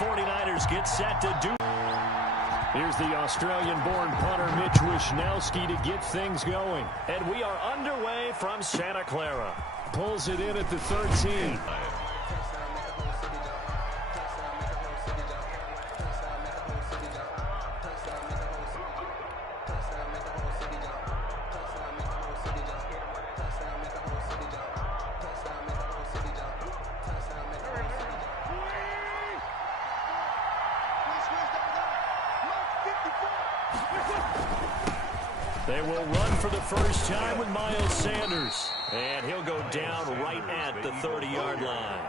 49ers get set to do. Here's the Australian-born punter Mitch Wishnowsky to get things going. And we are underway from Santa Clara. Pulls it in at the 13. They will run for the first time with Miles Sanders. And he'll go down right at the 30-yard line.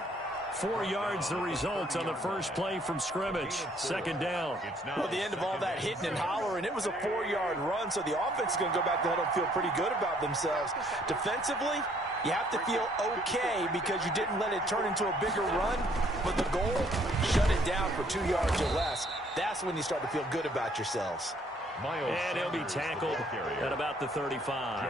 4 yards the result on the first play from scrimmage. Second down. Well, the end of all that hitting and hollering, it was a 4-yard run, so the offense is going to go back to huddle and feel pretty good about themselves. Defensively, you have to feel okay because you didn't let it turn into a bigger run, but the goal, shut it down for 2 yards or less. That's when you start to feel good about yourselves. And he'll be tackled at about the 35.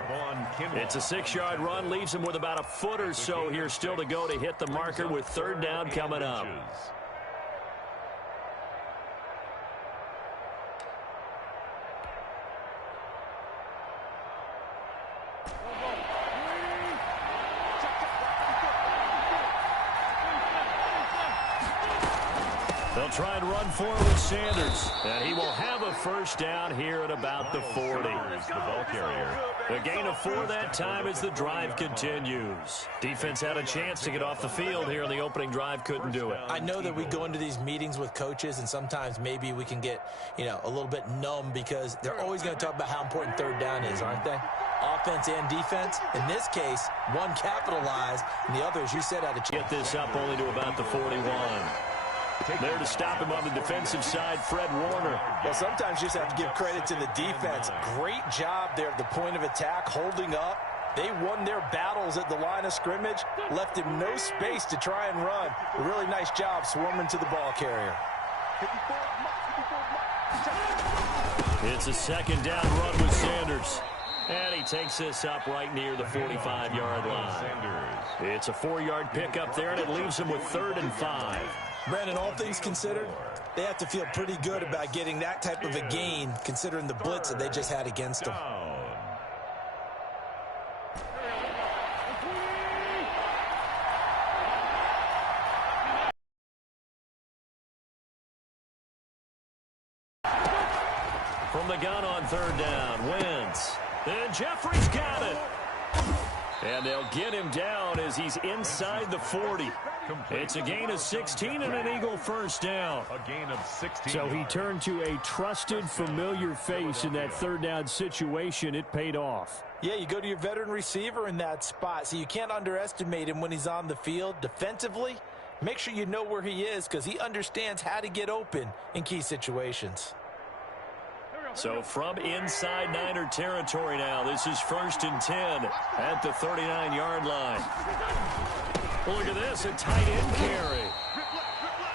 It's a 6-yard run, leaves him with about a foot or so here still to go to hit the marker with third down coming up. They'll try and run for it with Sanders. And he will have a first down here at about the 40. The ball carrier. A gain of 4 that time as the drive continues. Defense had a chance to get off the field here in the opening drive. Couldn't do it. I know that we go into these meetings with coaches, and sometimes maybe we can get, a little bit numb because they're always going to talk about how important third down is, aren't they? Offense and defense. In this case, one capitalized, and the other, as you said, had a chance. Get this up only to about the 41. There to stop him on the defensive side, Fred Warner. Well, sometimes you just have to give credit to the defense. Great job there at the point of attack, holding up. They won their battles at the line of scrimmage, left him no space to try and run. A really nice job swarming to the ball carrier. It's a second down run with Sanders. And he takes this up right near the 45-yard line. It's a 4-yard pickup there, and it leaves him with 3rd and 5. Brandon, all things considered, they have to feel pretty good about getting that type of a gain, considering the blitz that they just had against them. From the gun on third down, Wentz. And Jeffrey's got it. And they'll get him down as he's inside the 40. It's a gain of 16 and an Eagle first down. A gain of 16. So he turned to a trusted, familiar face in that third down situation. It paid off. Yeah, you go to your veteran receiver in that spot, so you can't underestimate him when he's on the field. Defensively, make sure you know where he is because he understands how to get open in key situations. So from inside Niner territory now, this is 1st and 10 at the 39-yard line. Look at this, a tight end carry.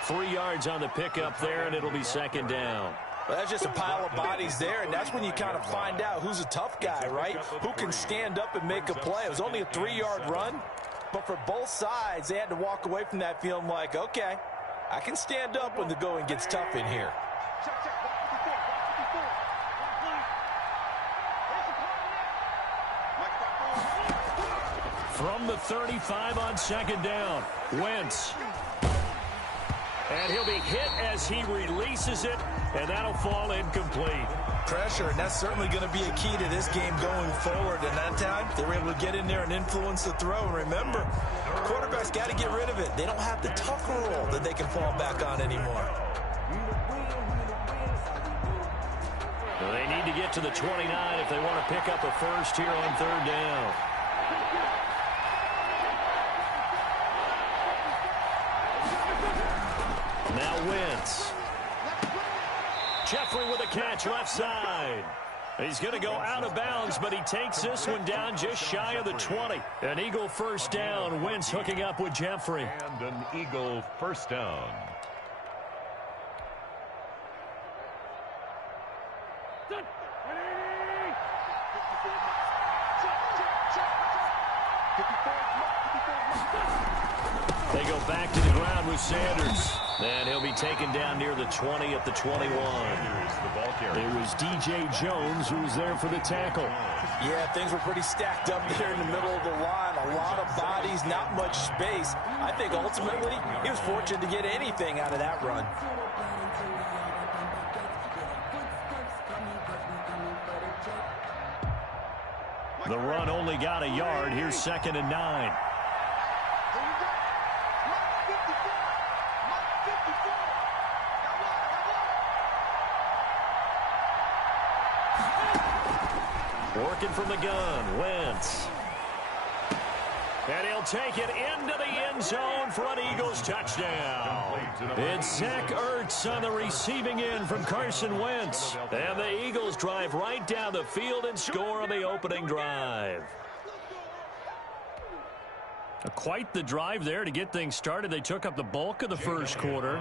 3 yards on the pickup there, and it'll be second down. Well, that's just a pile of bodies there, and that's when you kind of find out who's a tough guy, right? Who can stand up and make a play. It was only a 3-yard run, but for both sides, they had to walk away from that feeling like, okay, I can stand up when the going gets tough in here. From the 35 on second down, Wentz. And he'll be hit as he releases it, and that'll fall incomplete. Pressure, and that's certainly going to be a key to this game going forward. And that time, they were able to get in there and influence the throw. And remember, quarterbacks got to get rid of it. They don't have the tuck rule that they can fall back on anymore. Well, they need to get to the 29 if they want to pick up a first here on third down. Now Wentz. Jeffrey with a catch left side. He's going to go out of bounds, but he takes this one down just shy of the 20. An Eagle first down. Wentz hooking up with Jeffrey. And an Eagle first down. They go back to the ground with Sanders. And he'll be taken down near the 20 at the 21. It was D.J. Jones who was there for the tackle. Yeah, things were pretty stacked up there in the middle of the line. A lot of bodies, not much space. I think ultimately he was fortunate to get anything out of that run. The run only got a yard. Here's 2nd and 9. Working from the gun, Wentz. And he'll take it into the end zone for an Eagles touchdown. It's Zach Ertz on the receiving end from Carson Wentz. And the Eagles drive right down the field and score on the opening drive. Quite the drive there to get things started. They took up the bulk of the first quarter,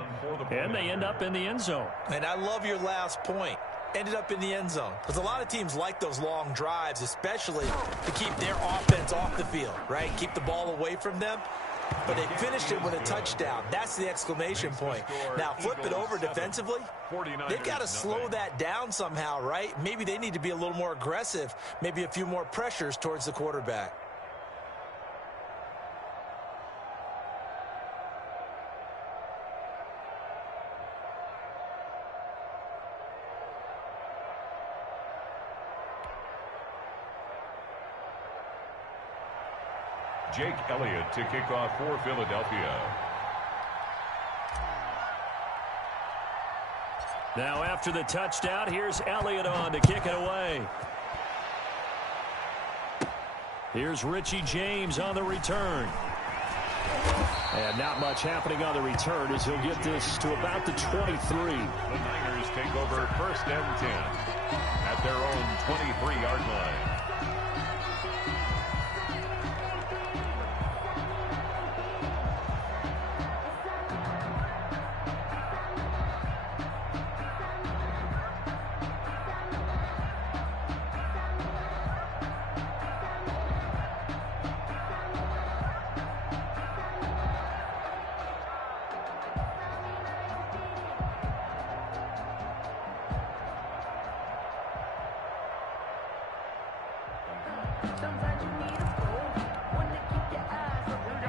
and they end up in the end zone. And I love your last point. Ended up in the end zone. Because a lot of teams like those long drives, especially to keep their offense off the field, right? Keep the ball away from them. But they finished it with a touchdown. That's the exclamation point. Now, flip it over defensively. They've got to slow that down somehow, right? Maybe they need to be a little more aggressive. Maybe a few more pressures towards the quarterback. Jake Elliott to kick off for Philadelphia. Now after the touchdown, here's Elliott on to kick it away. Here's Richie James on the return. And not much happening on the return as he'll get this to about the 23. The Niners take over 1st and 10 at their own 23-yard line.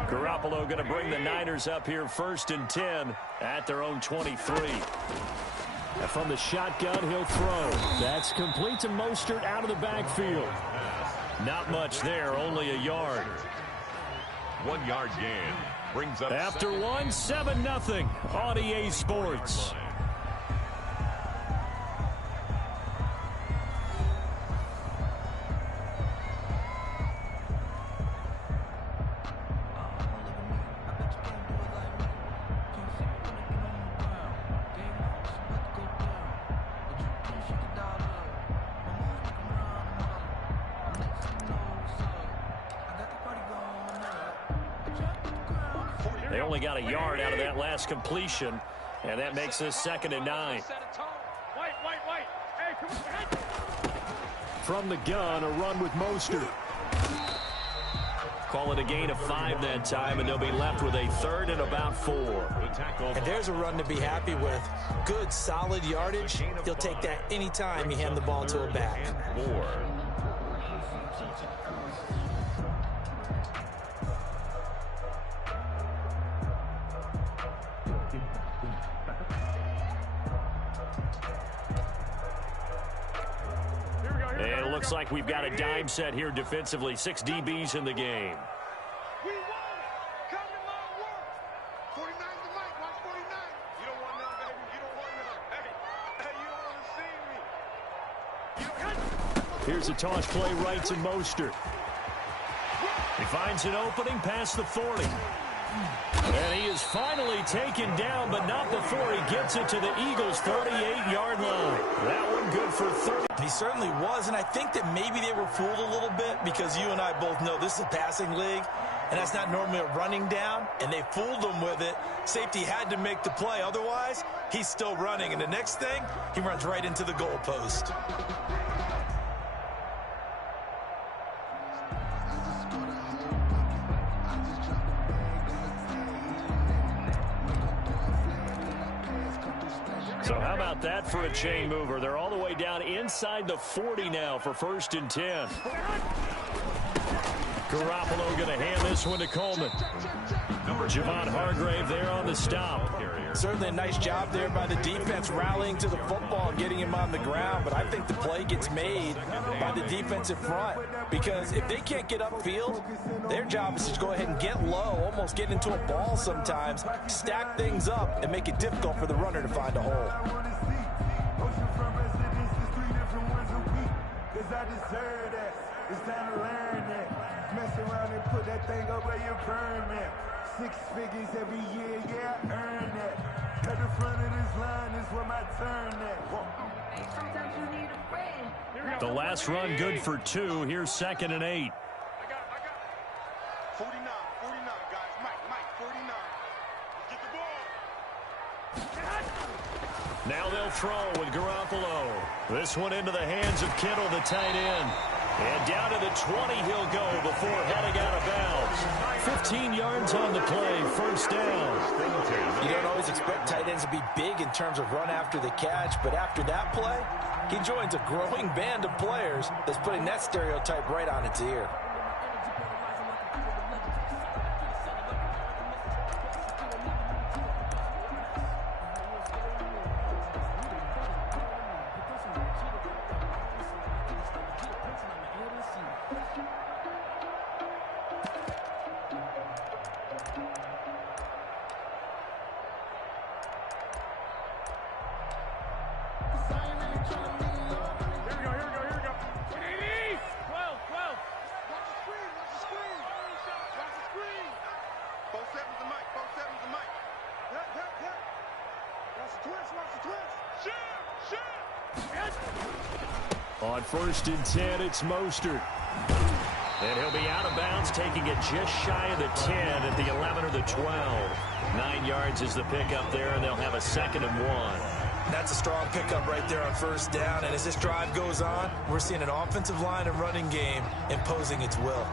Garoppolo going to bring the Niners up here 1st and 10 at their own 23. And from the shotgun, he'll throw. That's complete to Mostert out of the backfield. Not much there, only a yard. 1 yard gain brings up after 7-0 on EA Sports. They only got a yard out of that last completion, and that makes this 2nd and 9. From the gun, a run with Mostert. Call it a gain of 5 that time, and they'll be left with a 3rd and about 4. And there's a run to be happy with. Good, solid yardage. He'll take that anytime you hand the ball to a back. And it looks like we've got a dime set here defensively. 6 DBs in the game. We won it. Come to my work. 49 to Mike. Watch 49. You don't want none, baby. You don't want none. Hey, you don't want to see me. Here's a toss play right to Mostert. He finds an opening past the 40. And he is finally taken down, but not before he gets it to the Eagles' 38-yard line. That one good for 30. He certainly was, and I think that maybe they were fooled a little bit because you and I both know this is a passing league, and that's not normally a running down, and they fooled him with it. Safety had to make the play. Otherwise, he's still running, and the next thing, he runs right into the goalpost. So how about that for a chain mover? They're all the way down inside the 40 now for 1st and 10. Garoppolo going to hand this one to Coleman. Javon Hargrave there on the stop. Certainly a nice job there by the defense rallying to the football and getting him on the ground, but I think the play gets made by the defensive front because if they can't get upfield, their job is to go ahead and get low, almost get into a ball sometimes, stack things up, and make it difficult for the runner to find a hole. It's time to learn that. Mess around and put that thing up where you burn that. 6 figures every year, yeah, I earn that. At the front of this line is where my turn at. Sometimes you need a friend. The last run good for 2. Here's 2nd and 8. I got 49, guys. Mike, 49. Get the ball. Now they'll throw with Garoppolo. This one into the hands of Kittle, the tight end. And down to the 20 he'll go before heading out of bounds. 15 yards on the play, 1st down. You don't always expect tight ends to be big in terms of run after the catch, but after that play, he joins a growing band of players that's putting that stereotype right on its ear. On 1st and 10, it's Mostert. And he'll be out of bounds, taking it just shy of the 10 at the 11 or the 12. 9 yards is the pickup there, and they'll have a 2nd and 1. That's a strong pickup right there on 1st down, and as this drive goes on, we're seeing an offensive line and running game imposing its will.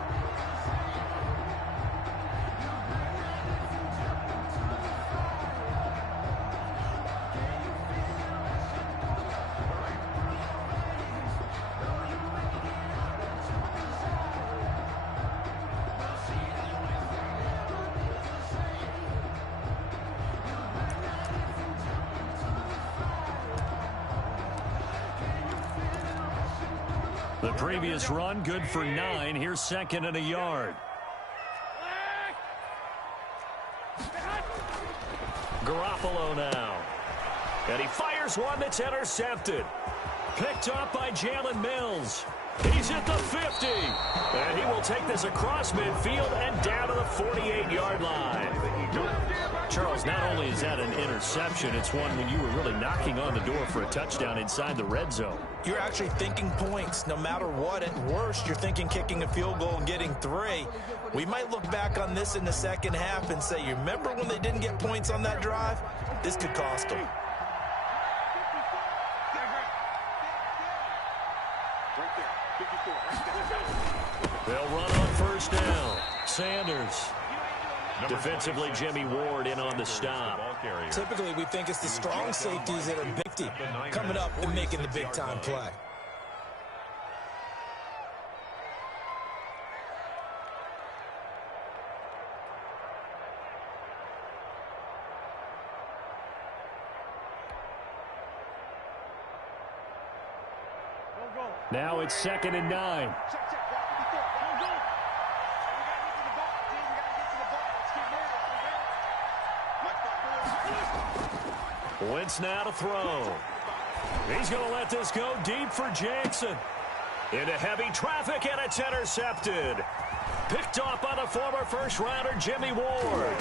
The previous run, good for 9. Here's 2nd and a yard. Garoppolo now. And he fires one that's intercepted. Picked off by Jalen Mills. He's at the 50. And he will take this across midfield and down to the 48-yard line. Charles, not only is that an interception, it's one when you were really knocking on the door for a touchdown inside the red zone. You're actually thinking points no matter what. At worst, you're thinking kicking a field goal and getting 3. We might look back on this in the second half and say, you remember when they didn't get points on that drive? This could cost them. They'll run on 1st down. Sanders. Defensively, Jimmy Ward in on the stop. Typically, we think it's the strong safeties that are big coming up and making the big-time play. Now it's 2nd and 9. Wentz now to throw. He's going to let this go deep for Jackson. Into heavy traffic, and it's intercepted. Picked off by the former first-rounder Jimmy Ward.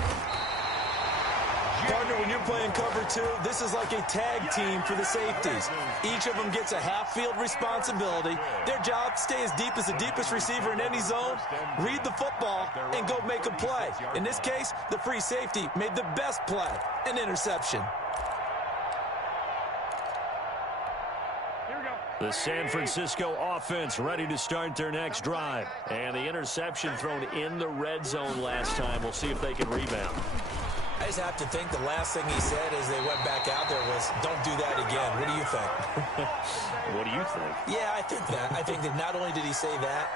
Partner, when you're playing cover 2, this is like a tag team for the safeties. Each of them gets a half-field responsibility. Their job, stay as deep as the deepest receiver in any zone, read the football, and go make a play. In this case, the free safety made the best play, an interception. The San Francisco offense ready to start their next drive. And the interception thrown in the red zone last time. We'll see if they can rebound. I just have to think the last thing he said as they went back out there was, don't do that again. What do you think? What do you think? Yeah, I think that. I think that not only did he say that,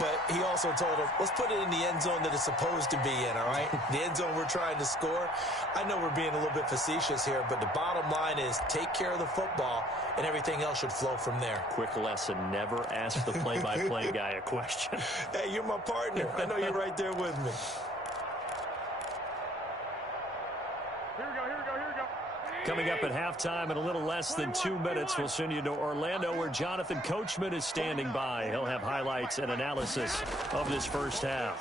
but he also told him, let's put it in the end zone that it's supposed to be in, all right? The end zone we're trying to score. I know we're being a little bit facetious here, but the bottom line is take care of the football, and everything else should flow from there. Quick lesson, never ask the play-by-play guy a question. Hey, you're my partner. I know you're right there with me. Here we go, here we go, here we go. Coming up at halftime in a little less than 2 minutes, we'll send you to Orlando where Jonathan Coachman is standing by. He'll have highlights and analysis of this first half.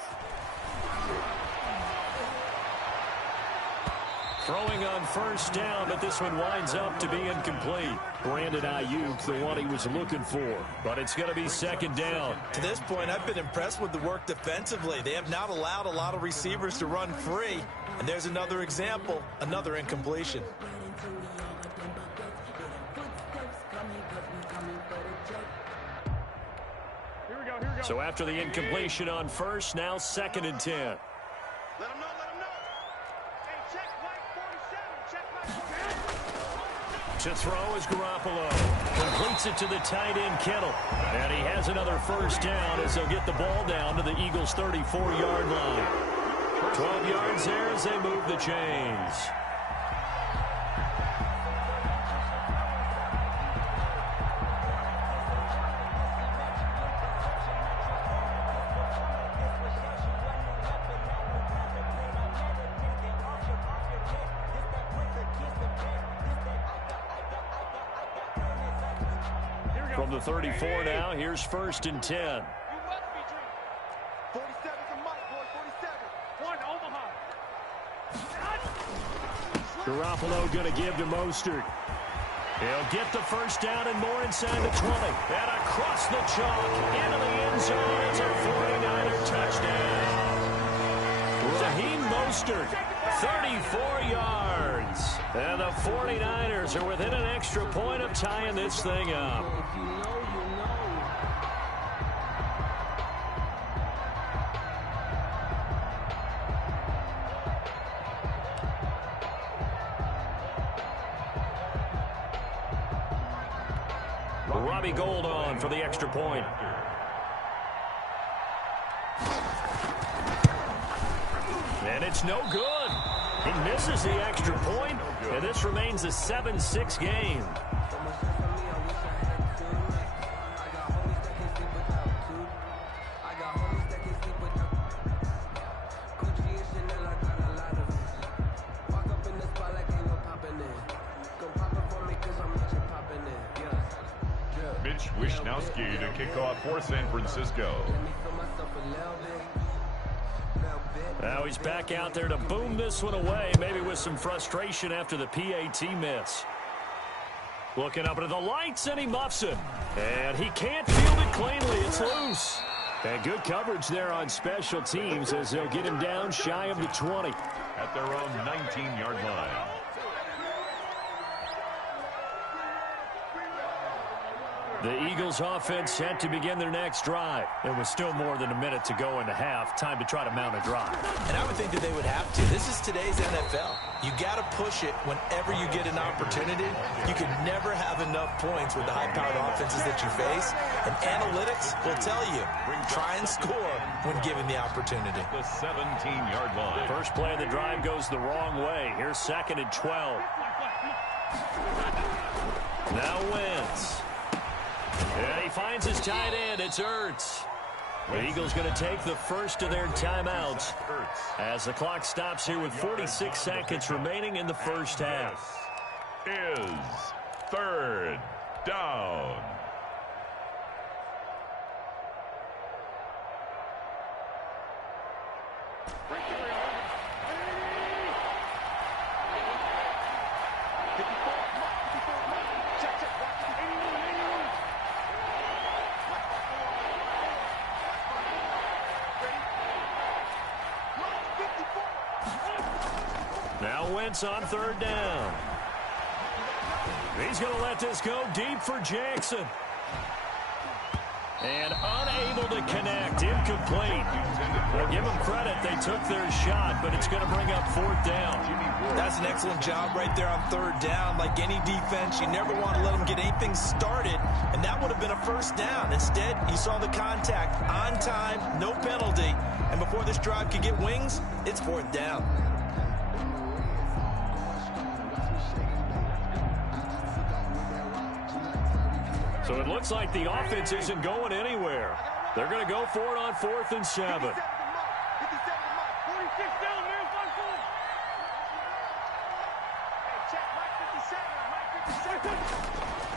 Throwing on first down, but this one winds up to be incomplete. Brandon Ayuk, the one he was looking for, but it's going to be second down. To this point, I've been impressed with the work defensively. They have not allowed a lot of receivers to run free. And there's another example, another incompletion. Here we go, here we go. So after the incompletion on first, now second and 10. Let him know, let him know. Hey, check Mike 47, check Mike 47. To throw is Garoppolo. Completes it to the tight end, Kittle. And he has another first down as they'll get the ball down to the Eagles' 34-yard line. 12 yards there as they move the chains. From the 34 now, here's first and 10. You must be dreaming. 47's a Mike, boy, 47. One, Omaha. Garoppolo going to give to Mostert. He'll get the first down and more inside the 20. And across the chalk into the end zone. It's a 49er touchdown. Raheem Mostert, 34 yards. And the 49ers are within an extra point of tying this thing up. Robbie Gould on for the extra point. And it's no good. He misses the extra point, and this remains a 7-6 game. Mitch Wishnowski to kick off for San Francisco. Now he's back out there to boom this one away, maybe with some frustration after the PAT miss. Looking up into the lights, and he muffs it. And he can't field it cleanly. It's loose. And good coverage there on special teams as they'll get him down shy of the 20. At their own 19-yard line. The Eagles offense set to begin their next drive. There was still more than a minute to go in the half. Time to try to mount a drive. And I would think that they would have to. This is today's NFL. You got to push it whenever you get an opportunity. You can never have enough points with the high-powered offenses that you face. And analytics will tell you, try and score when given the opportunity. The 17-yard line. First play of the drive goes the wrong way. Here's second and 12. Now Wentz. And he finds his tight end. It's Ertz. The Eagles going to take the first of their timeouts as the clock stops here with 46 seconds remaining in the first half. Is third down. Now Wentz on third down. He's going to let this go deep for Jackson. And unable to connect. Incomplete. Well, give them credit. They took their shot, but it's going to bring up 4th down. That's an excellent job right there on 3rd down. Like any defense, you never want to let them get anything started, and that would have been a 1st down. Instead, you saw the contact on time, no penalty, and before this drive could get wings, it's 4th down. So it looks like the offense isn't going anywhere. They're going to go for it on 4th and 7.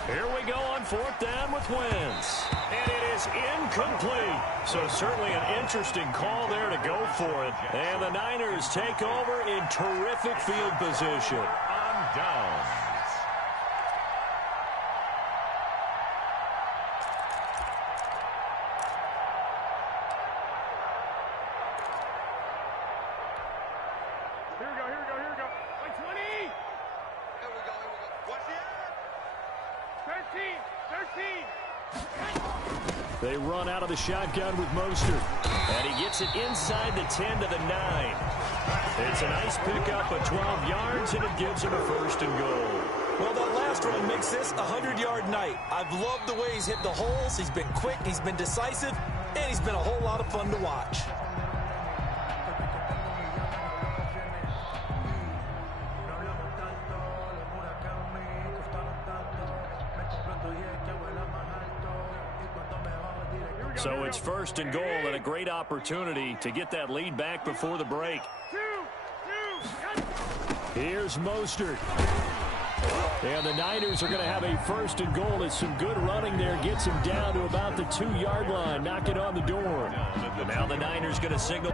Here we go on 4th down with Wentz. And it is incomplete. So certainly an interesting call there to go for it. And the Niners take over in terrific field position. On down. They run out of the shotgun with Mostert. And he gets it inside the 10 to the 9. It's a nice pickup of 12 yards, and it gives him a 1st and goal. Well, that last run makes this a 100-yard night. I've loved the way he's hit the holes. He's been quick, he's been decisive, and he's been a whole lot of fun to watch. So it's 1st and goal and a great opportunity to get that lead back before the break. Here's Mostert. And the Niners are going to have a 1st and goal as some good running there gets him down to about the 2-yard line, knocking on the door. Now the Niners going to signal.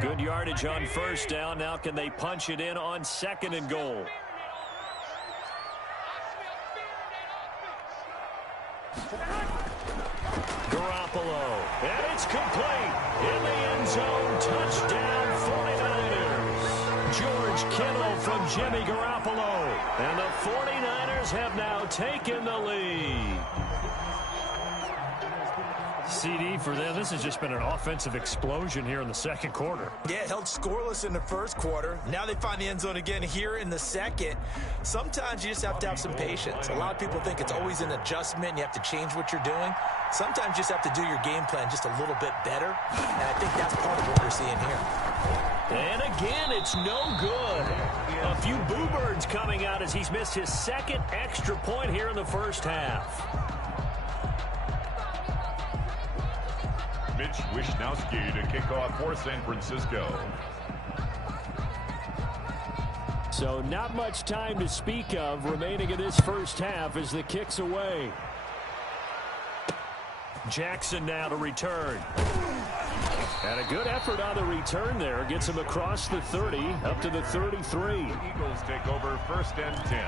Good yardage on 1st down. Now can they punch it in on 2nd and goal? Garoppolo. And it's complete. In the end zone. Touchdown 49ers. George Kittle from Jimmy Garoppolo. And the 49ers have now taken the lead. CD for them. This has just been an offensive explosion here in the 2nd quarter. Yeah, held scoreless in the 1st quarter. Now they find the end zone again here in the 2nd. Sometimes you just have to have some patience. A lot of people think it's always an adjustment. You have to change what you're doing. Sometimes you just have to do your game plan just a little bit better. And I think that's part of what we're seeing here. And again, it's no good. A few boo birds coming out as he's missed his 2nd extra point here in the 1st half. Mitch Wishnowsky to kick off for San Francisco. So not much time to speak of remaining in this 1st half as the kick's away. Jackson now to return. And a good effort on the return there. Gets him across the 30 up to the 33. The Eagles take over 1st and 10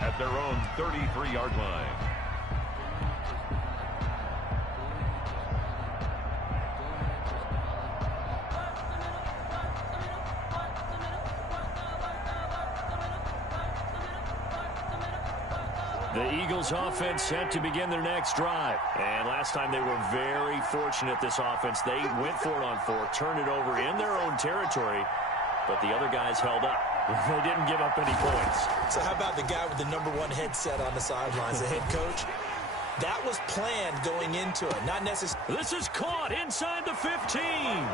at their own 33-yard line. The Eagles offense set to begin their next drive. And last time they were very fortunate, this offense. They went for it on 4, turned it over in their own territory, but the other guys held up. They didn't give up any points. So how about the guy with the #1 headset on the sidelines, the head coach? That was planned going into it, not necessarily. This is caught inside the 15.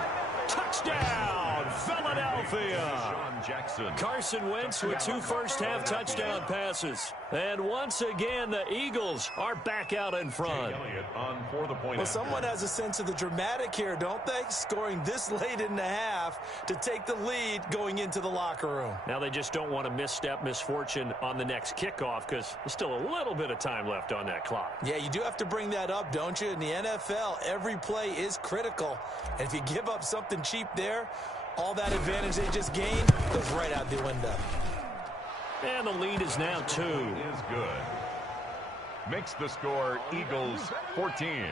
Touchdown, Philadelphia. Jackson. Carson Wentz with 2 first-half touchdown passes. And once again, the Eagles are back out in front. On for the point. Well, someone has a sense of the dramatic here, don't they? Scoring this late in the half to take the lead going into the locker room. Now they just don't want to misstep misfortune on the next kickoff because there's still a little bit of time left on that clock. Yeah, you do have to bring that up, don't you? In the NFL, every play is critical. And if you give up something cheap there, all that advantage they just gained goes right out the window. And the lead is now 2. Is good. makes the score Eagles 14,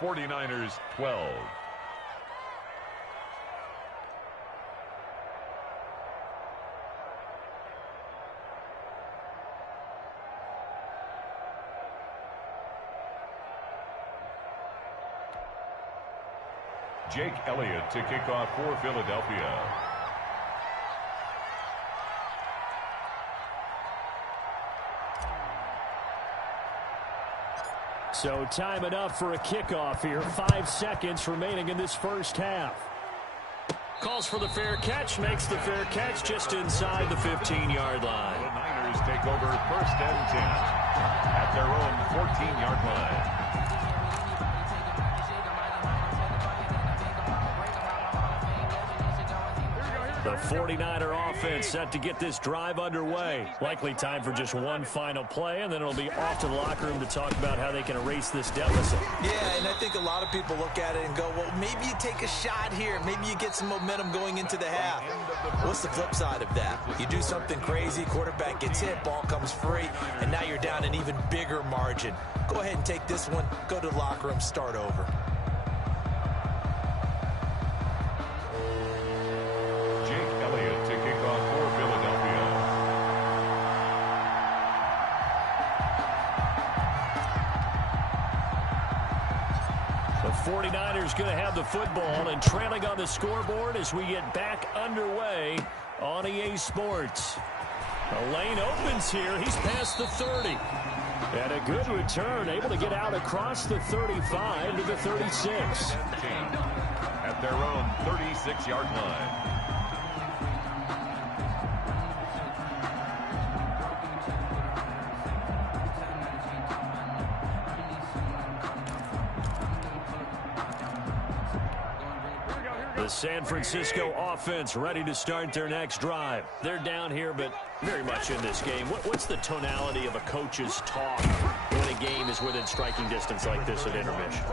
49ers 12. Jake Elliott to kick off for Philadelphia. So time enough for a kickoff here. 5 seconds remaining in this first half. Calls for the fair catch, makes the fair catch just inside the 15-yard line. The Niners take over 1st and 10 at their own 14-yard line. The 49er offense set to get this drive underway. Likely time for just one final play, and then it'll be off to the locker room to talk about how they can erase this deficit. Yeah, and I think a lot of people look at it and go, well, maybe you take a shot here. Maybe you get some momentum going into the half. What's the flip side of that? You do something crazy, quarterback gets hit, ball comes free, and now you're down an even bigger margin. Go ahead and take this one, go to the locker room, start over. The 49ers going to have the football and trailing on the scoreboard as we get back underway on EA Sports. The lane opens here. He's past the 30. And a good return, able to get out across the 35 to the 36. At their own 36-yard line. The San Francisco offense ready to start their next drive. They're down here, but very much in this game. What's the tonality of a coach's talk when a game is within striking distance like this at intermission?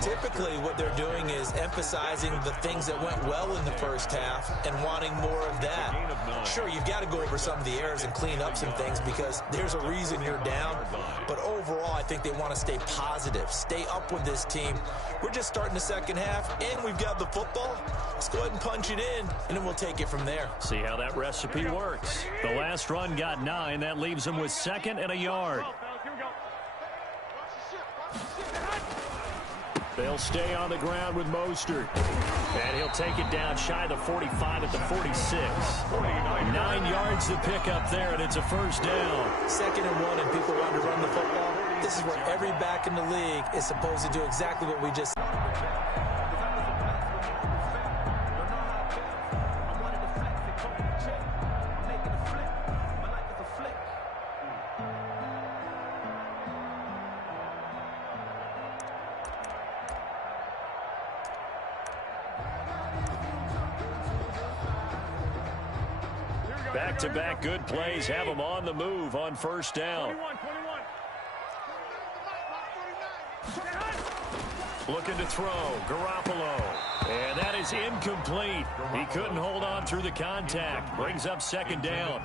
Typically, what they're doing is emphasizing the things that went well in the first half and wanting more of that. Sure, you've got to go over some of the errors and clean up some things because there's a reason you're down. But overall, I think they want to stay positive, stay up with this team. We're just starting the second half, and we've got the football. Let's go ahead and punch it in, and then we'll take it from there. See how that recipe works. The last run got 9. That leaves them with 2nd and a yard. They'll stay on the ground with Mostert. And he'll take it down shy of the 45 at the 46. 9 yards to pick up there, and it's a first down. 2nd and 1, and people want to run the football. This is where every back in the league is supposed to do exactly what we just said. Back-to-back good plays have them on the move on first down. 21. Looking to throw, Garoppolo. And that is incomplete. He couldn't hold on through the contact. Brings up 2nd down.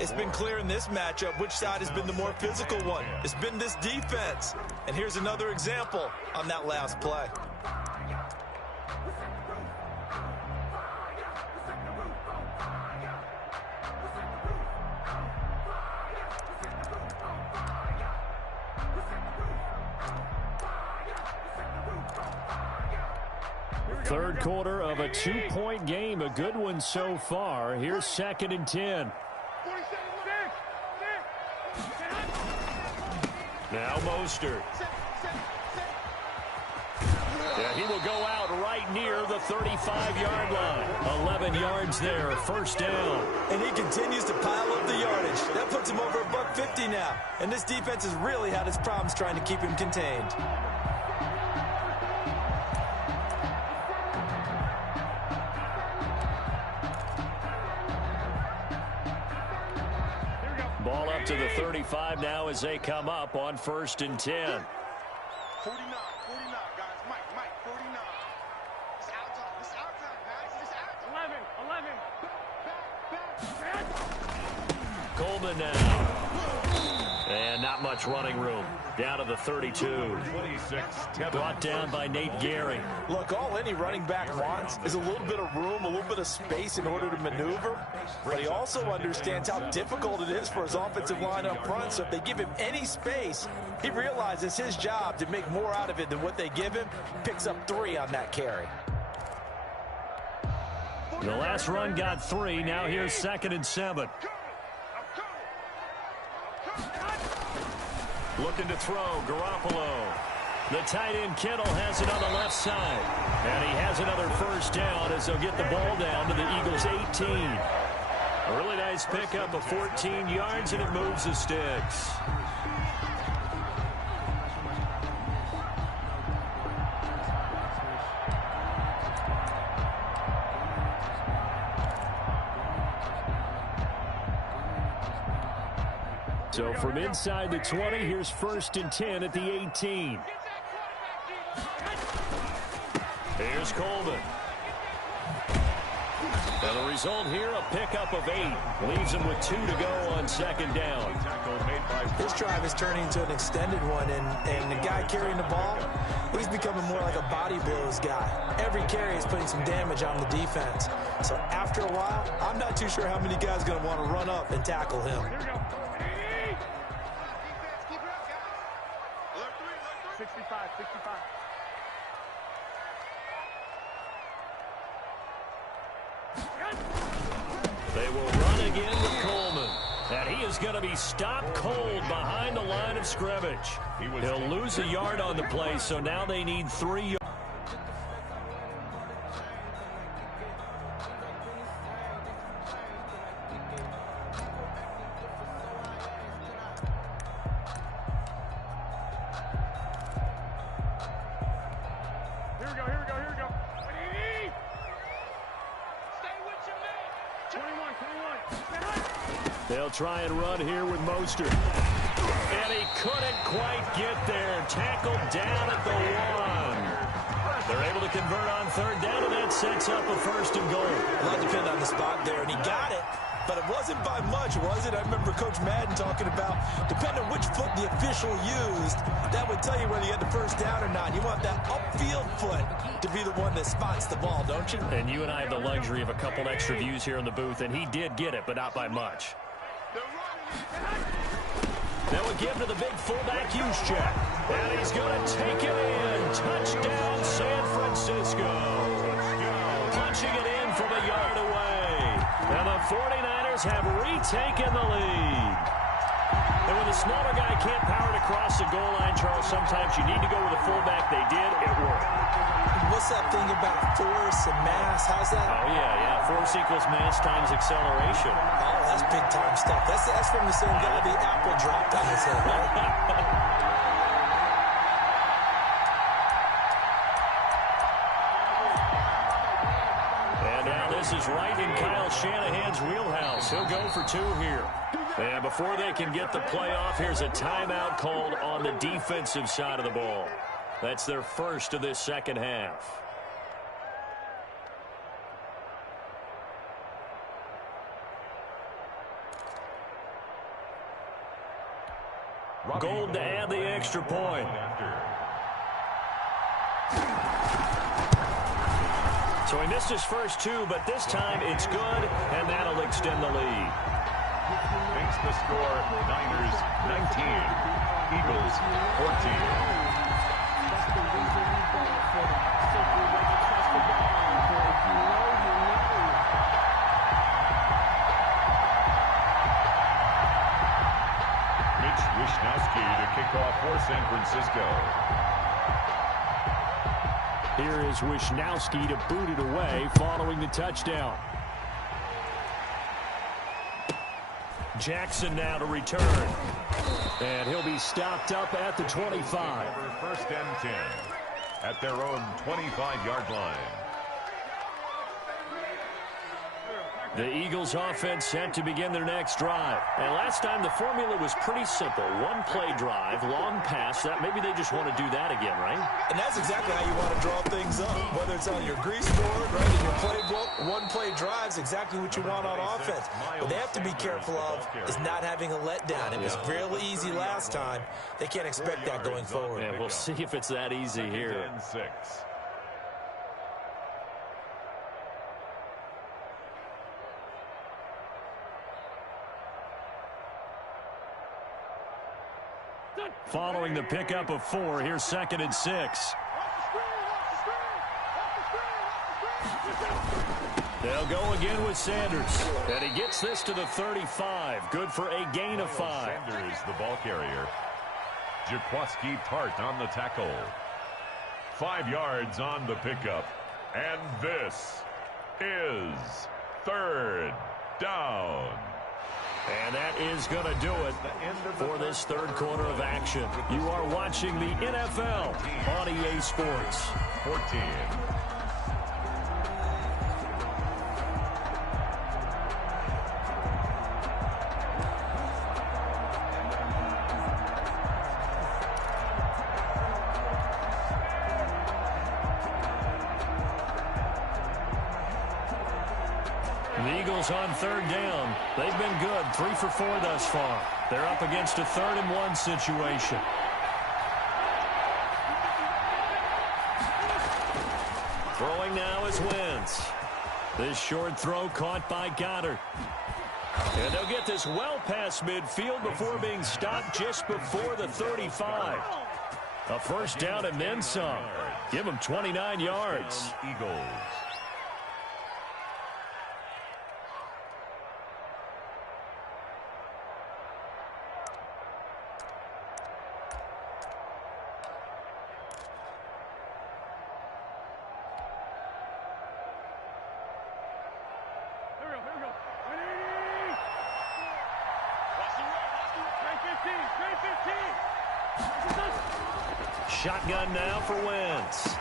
It's been clear in this matchup which side has been the more physical one. It's been this defense. And here's another example on that last play. Third quarter of a 2-point game. A good one so far. Here's 2nd and 10. Now Mostert. Yeah, he will go out right near the 35-yard line. 11 yards there, first down. And he continues to pile up the yardage. That puts him over $150 now. And this defense has really had its problems trying to keep him contained. Ball up to the 35 now as they come up on 1st and 10. 49, guys. Mike, 49. It's our time. It's our time, guys. It's our time. 11. Back. Coleman now. And not much running room. Down to the 32. 26-10. Brought down by Nate Gary. Look, all any running back wants is a little bit of room, a little bit of space in order to maneuver. But he also understands how difficult it is for his offensive line up front. So if they give him any space, he realizes his job to make more out of it than what they give him. Picks up 3 on that carry. The last run got 3. Now here's 2nd and 7. Looking to throw, Garoppolo. The tight end Kittle has it on the left side. And he has another first down as they'll get the ball down to the Eagles' 18. A really nice pickup of 14 yards, and it moves the sticks. So from inside the 20, here's 1st and 10 at the 18. Here's Coleman. And the result here, a pickup of 8. Leaves him with 2 to go on 2nd down. This drive is turning into an extended one, and the guy carrying the ball, he's becoming more like a body blows guy. Every carry is putting some damage on the defense. So after a while, I'm not too sure how many guys are going to want to run up and tackle him. 65. They will run again with Coleman. And he is going to be stopped cold behind the line of scrimmage. He'll lose a yard on the play, so now they need 3 yards. Here we go. Stay with your man. 21. They'll try and run here with Mostert. And he couldn't quite get there. Tackled down at the 1. They're able to convert on 3rd down, and that sets up a 1st and goal. A lot depended on the spot there, and he got it. But it wasn't by much, was it? I remember Coach Madden talking about, depending on which foot the official used, that would tell you whether you had the 1st down or not. You want that upfield foot to be the one that spots the ball, don't you? And you and I have the luxury of a couple extra views here in the booth, and he did get it, but not by much. That would give to the big fullback Juszczyk. And he's going to take it in. Touchdown, San Francisco. Punching it in from a yard away. And the 49ers have retaken the lead. And when the smaller guy can't power it across the goal line, Charles, sometimes you need to go with a fullback. They did. It worked. What's that thing about force and mass? How's that? Oh, yeah. Force equals mass times acceleration. Oh, that's big-time stuff. That's from the same guy the apple dropped on his head, right? This is right in Kyle Shanahan's wheelhouse. He'll go for 2 here. And before they can get the play off, here's a timeout called on the defensive side of the ball. That's their first of this 2nd half. Gold to add the extra point. So he missed his first 2, but this time it's good, and that'll extend the lead. Makes the score Niners 19, Eagles 14. Mitch Wishnowsky to kick off for San Francisco. Here is Wishnowsky to boot it away following the touchdown. Jackson now to return. And he'll be stopped up at the 25. 1st and 10 at their own 25-yard line. The Eagles offense set to begin their next drive. And last time the formula was pretty simple. One play drive, long pass. That maybe they just want to do that again, right? And that's exactly how you want to draw things up. Whether it's on your grease board, right, in your playbook, one play drive is exactly what you want on offense. What they have to be careful of is not having a letdown. It was real easy last time. They can't expect that going forward. Yeah, we'll see if it's that easy here. 6. Following the pickup of 4, here's 2nd and 6. They'll go again with Sanders. And he gets this to the 35. Good for a gain of 5. Sanders, the ball carrier. Jaquaski Tart on the tackle. 5 yards on the pickup. And this is 3rd down. And that is going to do it for this third quarter of action. You are watching the NFL on EA Sports. 14. The Eagles on 3rd down. They've been good, 3 for 4 thus far. They're up against a 3rd and 1 situation. Throwing now is Wentz. This short throw caught by Goddard. And they'll get this well past midfield before being stopped just before the 35. A first down and then some. Give them 29 yards. Eagles. Shotgun now for Wentz.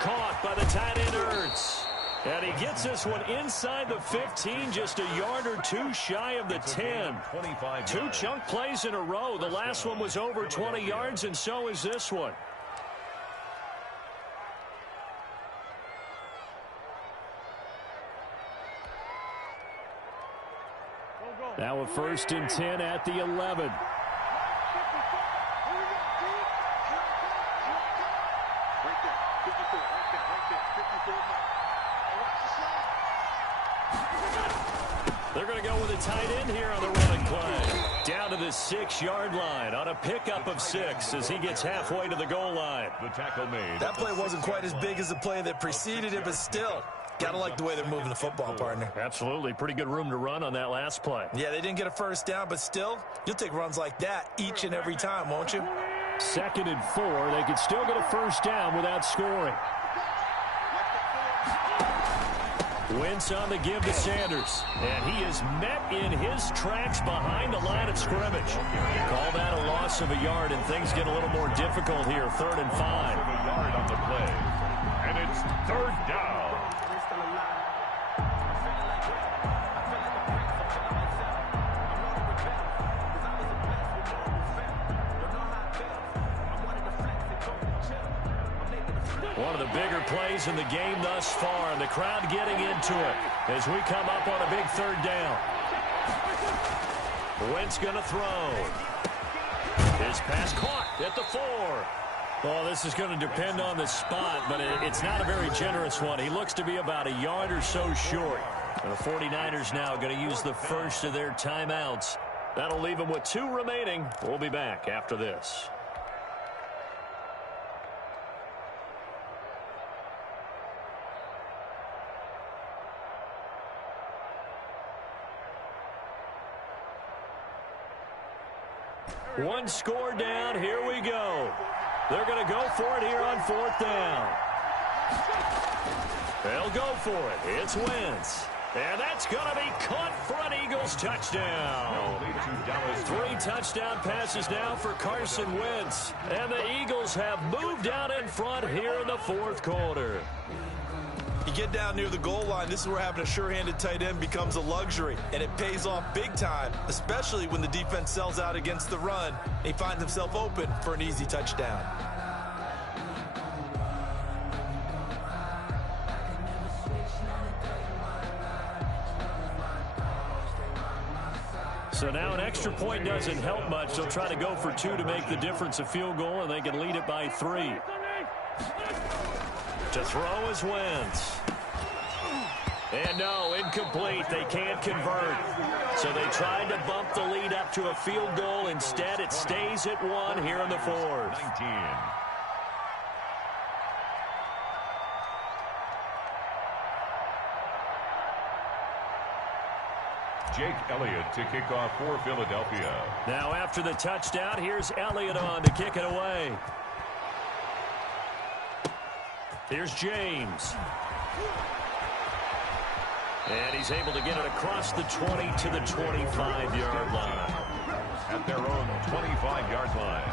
Caught by the tight end Ertz. And he gets this one inside the 15, just a yard or 2 shy of the 10. 2 chunk plays in a row. The last one was over 20 yards, and so is this one. Now a 1st and 10 at the 11. They're going to go with a tight end here on the running play. Down to the 6-yard line on a pickup of 6 as he gets halfway to the goal line. The tackle made. That play wasn't quite as big as the play that preceded it, but still, gotta like the way they're moving the football, partner. Absolutely. Pretty good room to run on that last play. Yeah, they didn't get a first down, but still, you'll take runs like that each and every time, won't you? 2nd and 4. They could still get a first down without scoring. Wentz on the give to Sanders. And he is met in his tracks behind the line of scrimmage. Call that a loss of a yard, and things get a little more difficult here. 3rd and 5. A yard on the play. And it's 3rd down. One of the bigger plays in the game thus far, and the crowd getting into it as we come up on a big 3rd down. Wentz going to throw. His pass caught at the 4. Well, this is going to depend on the spot, but it's not a very generous one. He looks to be about a yard or so short. And the 49ers now going to use the first of their timeouts. That'll leave them with 2 remaining. We'll be back after this. One score down. Here we go. They're going to go for it here on 4th down. They'll go for it. It's Wentz. And that's going to be caught for an Eagles touchdown. 3 touchdown passes now for Carson Wentz. And the Eagles have moved out in front here in the 4th quarter. You get down near the goal line, this is where having a sure-handed tight end becomes a luxury, and it pays off big time, especially when the defense sells out against the run. He finds himself open for an easy touchdown. So now an extra point doesn't help much. They'll try to go for 2 to make the difference a field goal, and they can lead it by 3. To throw is Wentz. And no, incomplete. They can't convert. So they tried to bump the lead up to a field goal. Instead, it stays at 1 here in the 4th. 19. Jake Elliott to kick off for Philadelphia. Now after the touchdown, here's Elliott on to kick it away. Here's James. And he's able to get it across the 20 to the 25-yard line. At their own 25-yard line.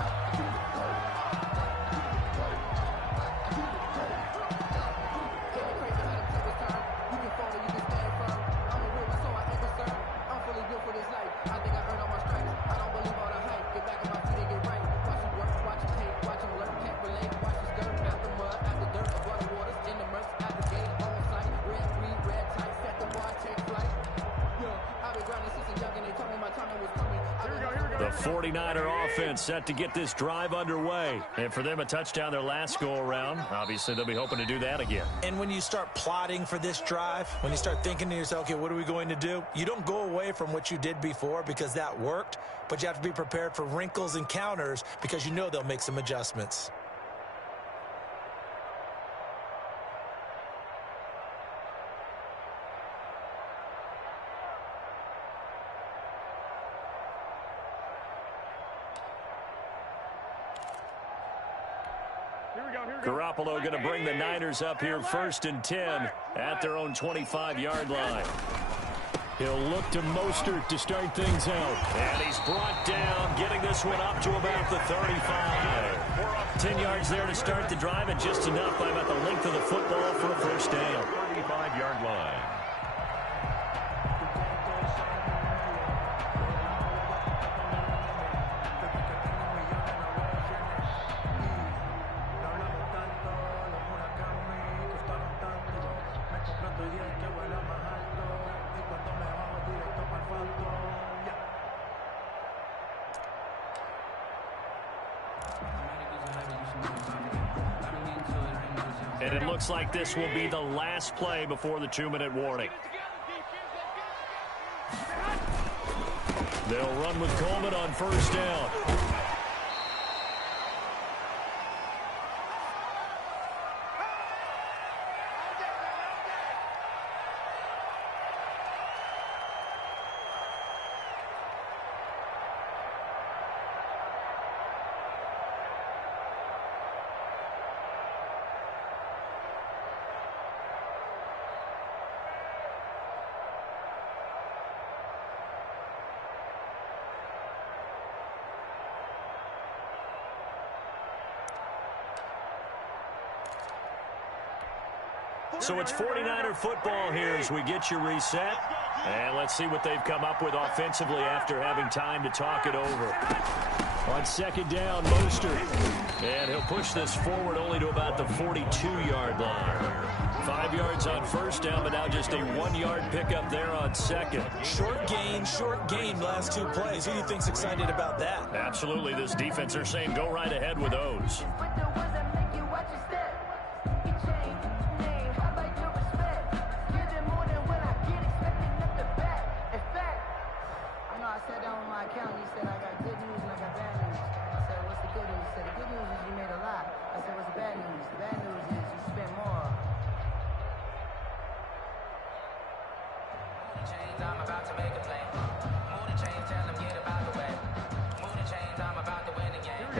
The 49er offense set to get this drive underway. And for them, a touchdown their last go-around. Obviously, they'll be hoping to do that again. And when you start plotting for this drive, when you start thinking to yourself, okay, what are we going to do? You don't go away from what you did before because that worked, but you have to be prepared for wrinkles and counters because you know they'll make some adjustments. Garoppolo going to bring the Niners up here 1st and 10 at their own 25-yard line. He'll look to Mostert to start things out. And he's brought down, getting this one up to about the 35. 10 yards there to start the drive, and just enough by about the length of the football for a first down. 35-yard line. And it looks like this will be the last play before the 2-minute warning. They'll run with Coleman on first down. So it's 49er football here as we get you reset. And let's see what they've come up with offensively after having time to talk it over. On second down, Mostert. And he'll push this forward only to about the 42-yard line. 5 yards on first down, but now just a 1-yard pickup there on second. Short gain, last 2 plays. Who do you think's excited about that? Absolutely. This defense, they're saying go right ahead with those.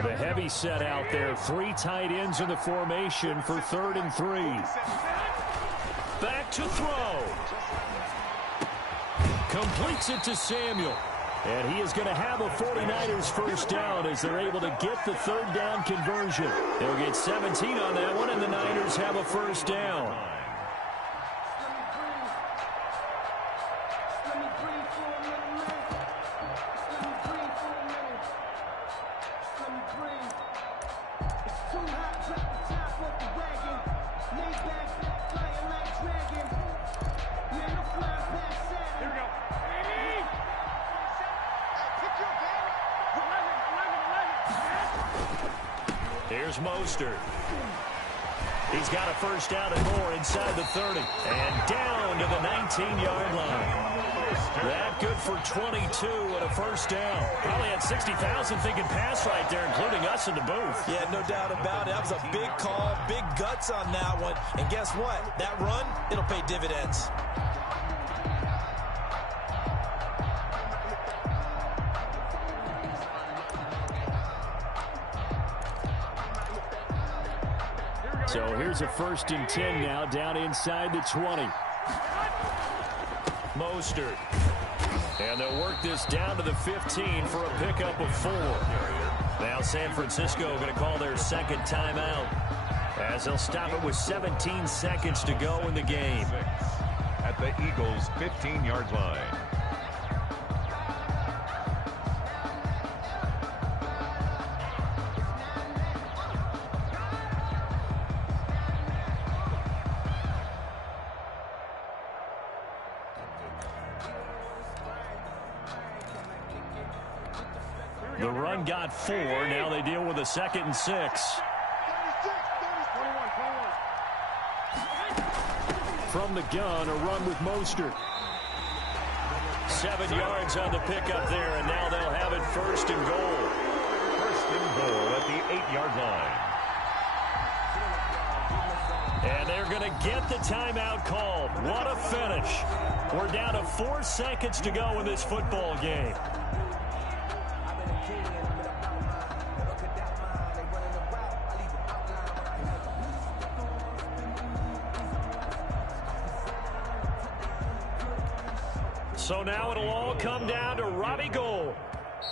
The heavy set out there. 3 tight ends in the formation for 3rd and 3. Back to throw. Completes it to Samuel. And he is going to have a 49ers first down as they're able to get the 3rd down conversion. They'll get 17 on that one, and the Niners have a first down. Here's Mostert. He's got a first down and more inside the 30. And down to the 19-yard line. That good for 22 and a first down. Probably had 60,000 thinking pass right there, including us in the booth. Yeah, no doubt about it. That was a big call, big guts on that one. And guess what? That run, it'll pay dividends. So here's a 1st and 10 now, down inside the 20. Mostert. And they'll work this down to the 15 for a pickup of 4. Now San Francisco going to call their second timeout, as they'll stop it with 17 seconds to go in the game. At the Eagles' 15-yard line. The run got 4. Now they deal with a 2nd and 6. From the gun, a run with Mostert. 7 yards on the pickup there, and now they'll have it 1st and goal. 1st and goal at the 8-yard line. And they're going to get the timeout called. What a finish. We're down to 4 seconds to go in this football game. So now it'll all come down to Robbie Gould.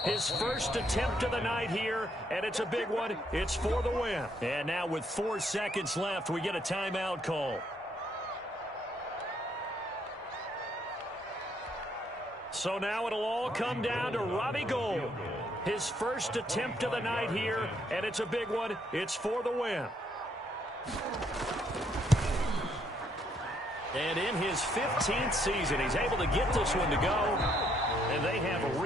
His first attempt of the night here, and it's a big one. It's for the win. And now with 4 seconds left, we get a timeout call. So now it'll all come down to Robbie Gould. His first attempt of the night here, and it's a big one. It's for the win. And in his 15th season, he's able to get this one to go. And they have a